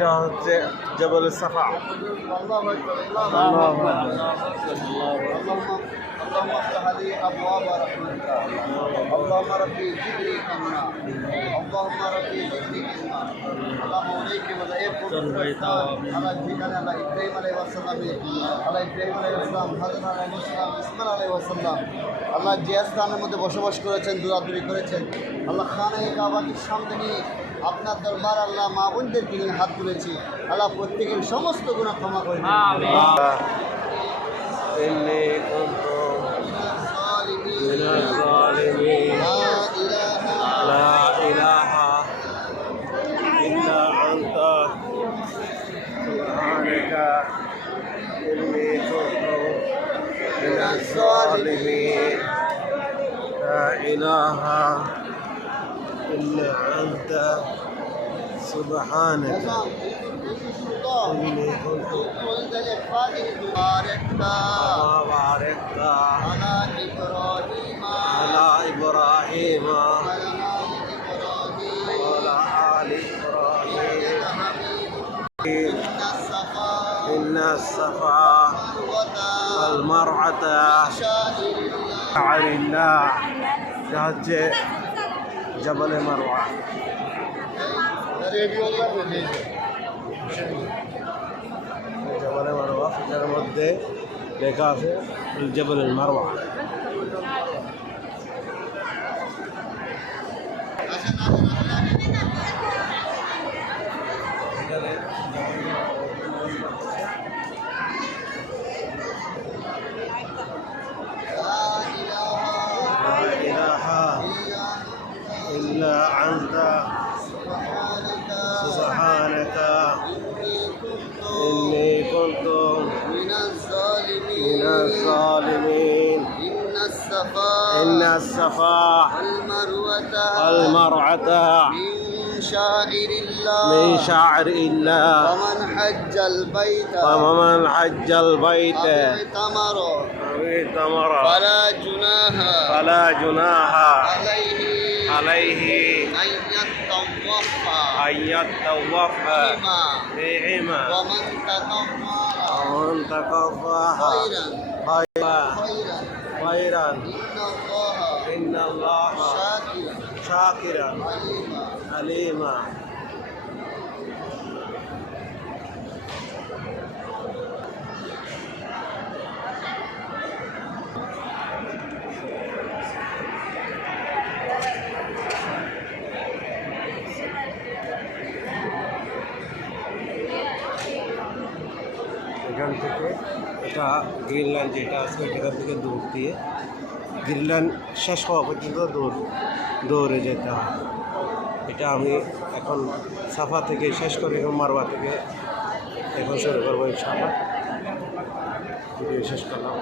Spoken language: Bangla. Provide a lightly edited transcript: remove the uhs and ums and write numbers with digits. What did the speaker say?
এটা হচ্ছে জবল সাফা। اللهم افتح لي ابواب رحمتك اللهم ربي زدني علما اللهم ربي زدني علما اللهم عليك وضعيف على جيران على ابراهيم عليه السلام على ابراهيم عليه السلام حضرت على موسى ইসমাইল আলাইহিস সালাম আল্লাহ যে স্থানের মধ্যে বসবাস করেছেন দূরাদূরি করেছেন আল্লাহ খানায়ে কাবাকে সামনে নিয়ে আপনার দরবার আল্লাহ মা বোনদেরকে নিয়ে হাত তুলেছি আল্লাহ প্রত্যেকের সমস্ত গুনাহ ক্ষমা করে দিন إني كنت من الظالمين لا إله إلا أنت سبحانك إني كنت من الظالمين لا إله إلا أنت سبحانك إني كنت باركت على إبراهيم وعلى آل إبراهيم إن الصفا والمروة شعائر الله جبل مروة জবলে মারওয়া এটার মধ্যে লেখা আছে জবলের মারওয়া। إلا أنت سبحانك إني كنت من الظالمين إن الصفا والمروة من شعائر الله ومن حج البيت اعتمر فلا جناح عليه أن يطوف بهما ومن تطوع خيرا إن الله شاكرا عليما। এখান থেকে এটা গ্রিন লাইন যেটা আছে এখান থেকে দৌড় দিয়ে গ্রিন লাইন শেষ হওয়া পর্যন্ত দৌড়ে যেতে হয়। এটা আমি এখন সাফা থেকে শেষ করে মারওয়া থেকে এখন শুরু করবো ইনশাআল্লাহ। ভিডিও শেষ করলাম।